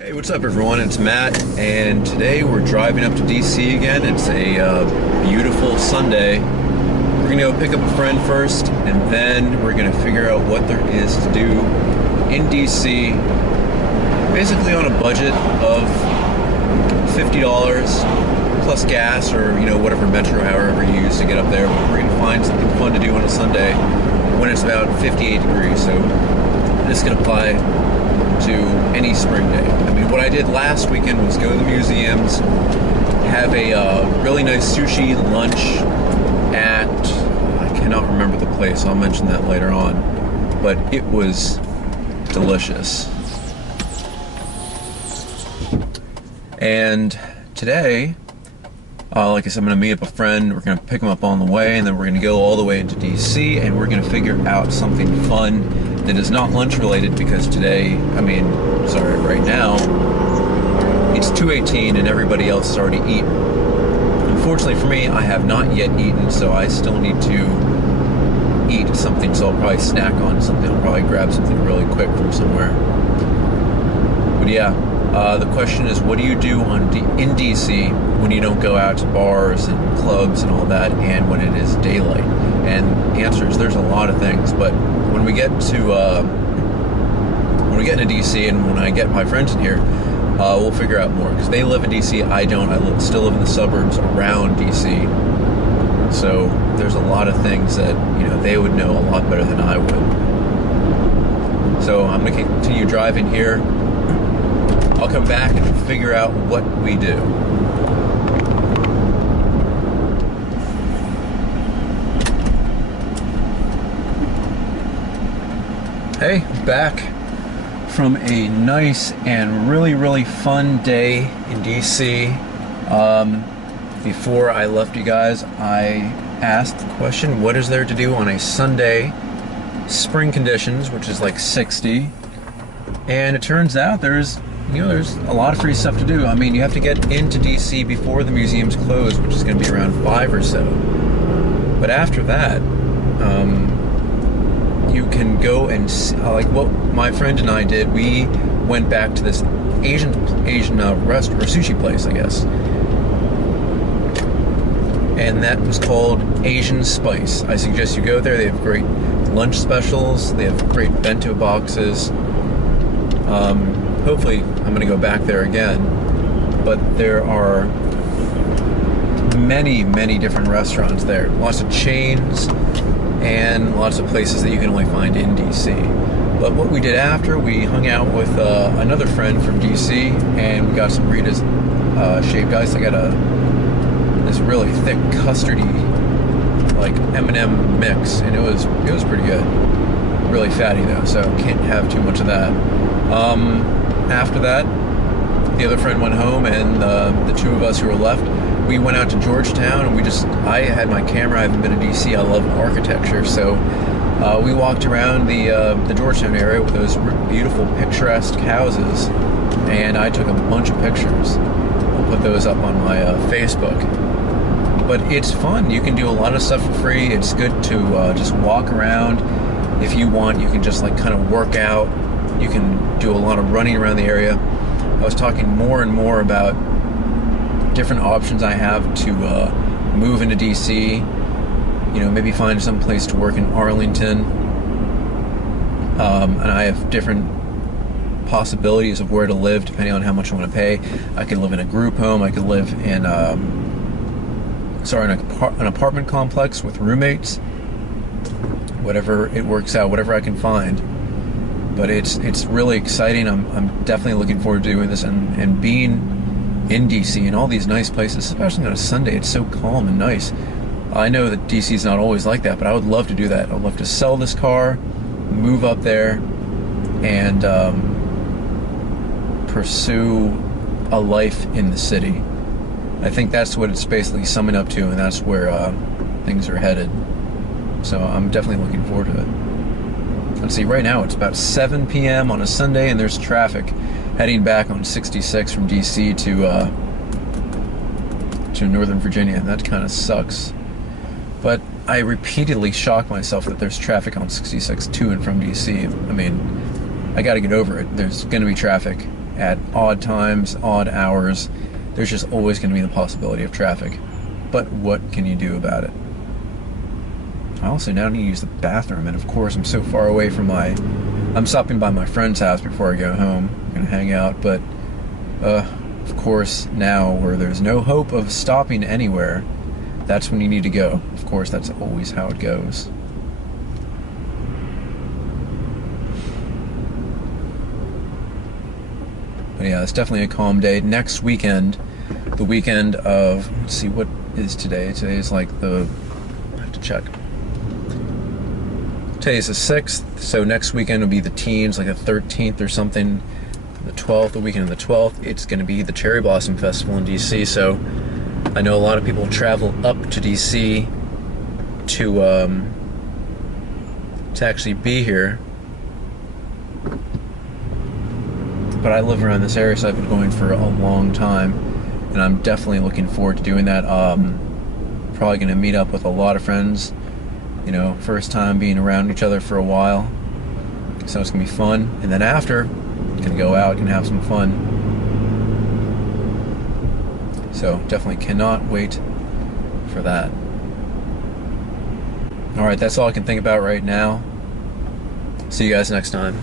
Hey, what's up everyone? It's Matt, and today we're driving up to DC again. It's a beautiful Sunday. We're gonna go pick up a friend first, and then we're gonna figure out what there is to do in DC, basically on a budget of $50 plus gas, or whatever metro, however you use to get up there. We're gonna find something fun to do on a Sunday when it's about 58 degrees. So this can apply to any spring day. I mean, what I did last weekend was go to the museums, have a really nice sushi lunch at, I cannot remember the place, I'll mention that later on, but it was delicious. And today, like I said, I'm going to meet up a friend, we're going to pick him up on the way, and then we're going to go all the way into DC, and we're going to figure out something fun that is not lunch related, because today, right now, it's 2:18 and everybody else has already eaten. Unfortunately for me, I have not yet eaten, so I still need to eat something, so I'll probably snack on something. I'll probably grab something really quick from somewhere. But yeah, the question is, what do you do in DC when you don't go out to bars and clubs and all that, and when it is daylight? And the answer is there's a lot of things, but when we get into DC, and when I get my friends in here, we'll figure out more, because they live in DC, I don't. I still live in the suburbs around DC, so there's a lot of things that they would know a lot better than I would. So I'm going to continue driving here. I'll come back and figure out what we do. Hey, back from a nice and really fun day in DC. Before I left you guys, I asked the question, what is there to do on a Sunday, spring conditions, which is like 60, and it turns out there's a lot of free stuff to do. I mean, you have to get into DC before the museums close, which is going to be around 5 or so. But after that, you can go and like what my friend and I did. We went back to this Asian restaurant or sushi place, I guess, and that was called Asian Spice. I suggest you go there. They have great lunch specials. They have great bento boxes. Hopefully I'm going to go back there again, but there are many different restaurants there, lots of chains and lots of places that you can only find in DC. But what we did after, we hung out with another friend from DC, and we got some Rita's shaved ice. I got this really thick custardy, like M&M mix, and it was pretty good. Really fatty though, so can't have too much of that. After that, the other friend went home, and the two of us who were left, we went out to Georgetown, and I had my camera. I haven't been to DC. I love architecture, so we walked around the Georgetown area with those beautiful picturesque houses, and I took a bunch of pictures. I'll put those up on my Facebook. But it's fun. You can do a lot of stuff for free. It's good to just walk around. If you want, you can just kind of work out. You can do a lot of running around the area. I was talking more and more about different options I have to move into DC. Maybe find some place to work in Arlington. And I have different possibilities of where to live depending on how much I want to pay. I could live in a group home. I could live in an apartment complex with roommates. Whatever it works out, whatever I can find. But it's really exciting. I'm definitely looking forward to doing this, and being in DC and all these nice places, especially on a Sunday. It's so calm and nice. I know that DC is not always like that, but I would love to do that. I'd love to sell this car, move up there, and pursue a life in the city. I think that's what it's basically summing up to, and that's where things are headed. So I'm definitely looking forward to it. Let's see, right now it's about 7 p.m. on a Sunday, and there's traffic heading back on 66 from DC to Northern Virginia, and that kind of sucks. But I repeatedly shock myself that there's traffic on 66 to and from DC. I mean, I got to get over it. There's going to be traffic, at odd times, odd hours. There's just always going to be the possibility of traffic. But what can you do about it? I also now need to use the bathroom, and of course I'm so far away from I'm stopping by my friend's house before I go home. I'm going to hang out, but of course now where there's no hope of stopping anywhere, that's when you need to go. Of course, that's always how it goes. But yeah, it's definitely a calm day. Next weekend, the weekend of, let's see, what is today? Today is like I have to check. Today is the 6th, so next weekend will be the teens, like the 13th or something. The 12th, the weekend of the 12th, it's going to be the Cherry Blossom Festival in DC, so I know a lot of people travel up to DC to actually be here. But I live around this area, so I've been going for a long time, and I'm definitely looking forward to doing that. Probably going to meet up with a lot of friends, you know, first time being around each other for a while, so it's going to be fun. And then after, going to go out and have some fun. So definitely cannot wait for that. Alright, that's all I can think about right now. See you guys next time.